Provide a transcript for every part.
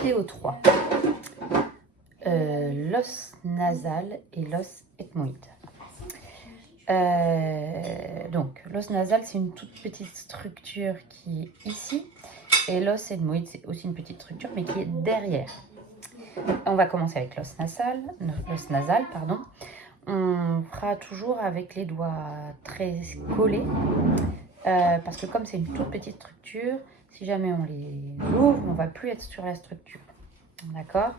vidéo 3. L'os nasal et l'os ethmoïde. Donc, l'os nasal, c'est une toute petite structure qui est ici. Et l'os ethmoïde, c'est aussi une petite structure, mais qui est derrière. On va commencer avec l'os nasal, pardon. On fera toujours avec les doigts très collés. Parce que comme c'est une toute petite structure, si jamais on les ouvre, on ne va plus être sur la structure. D'accord?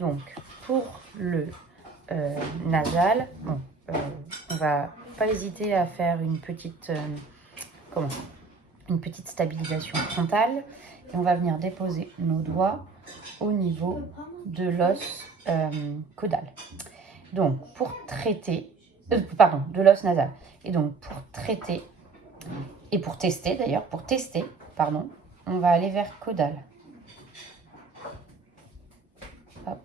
Donc, pour le nasal, bon, on va pas hésiter à faire une petite stabilisation frontale. Et on va venir déposer nos doigts au niveau de l'os caudal. Donc, pour traiter, de l'os nasal. Et donc, pour traiter, et pour tester d'ailleurs, on va aller vers caudal. Hop.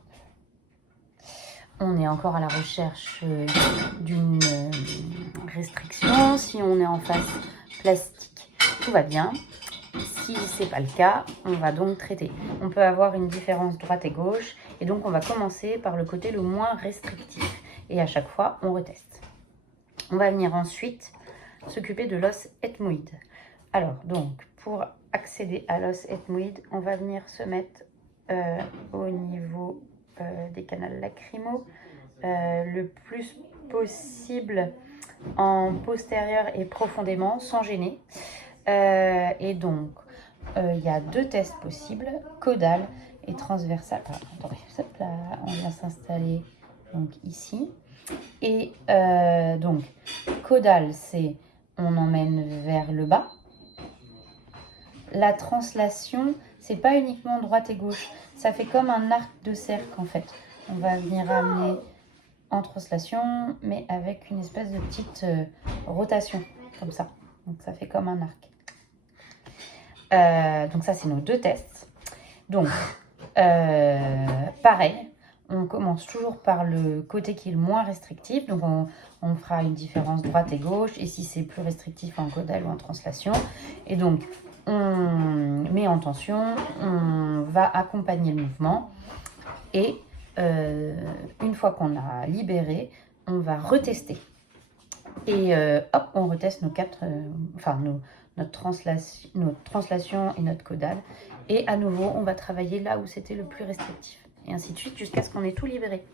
On est encore à la recherche d'une restriction. Si on est en face plastique, tout va bien. Si ce n'est pas le cas, on va donc traiter. On peut avoir une différence droite et gauche. Et donc, on va commencer par le côté le moins restrictif. Et à chaque fois, on reteste. On va venir ensuite s'occuper de l'os ethmoïde. Alors, donc, pour accéder à l'os ethmoïde, on va venir se mettre au niveau des canaux lacrymaux, le plus possible en postérieur et profondément, sans gêner. Et donc, il y a deux tests possibles, caudal et transversal. Attendez, là, on vient s'installer donc ici. Et donc, caudal, c'est on emmène vers le bas. La translation, c'est pas uniquement droite et gauche. Ça fait comme un arc de cercle en fait. On va venir amener en translation, mais avec une espèce de petite rotation, comme ça. Donc ça fait comme un arc. Donc ça, c'est nos deux tests. Donc, pareil, on commence toujours par le côté qui est le moins restrictif. Donc on fera une différence droite et gauche. Et si c'est plus restrictif en caudal ou en translation. Et donc, on met en tension, on va accompagner le mouvement. Et une fois qu'on a libéré, on va retester. Et hop, on reteste notre translation et notre caudal. Et à nouveau, on va travailler là où c'était le plus restrictif. Et ainsi de suite, jusqu'à ce qu'on ait tout libéré.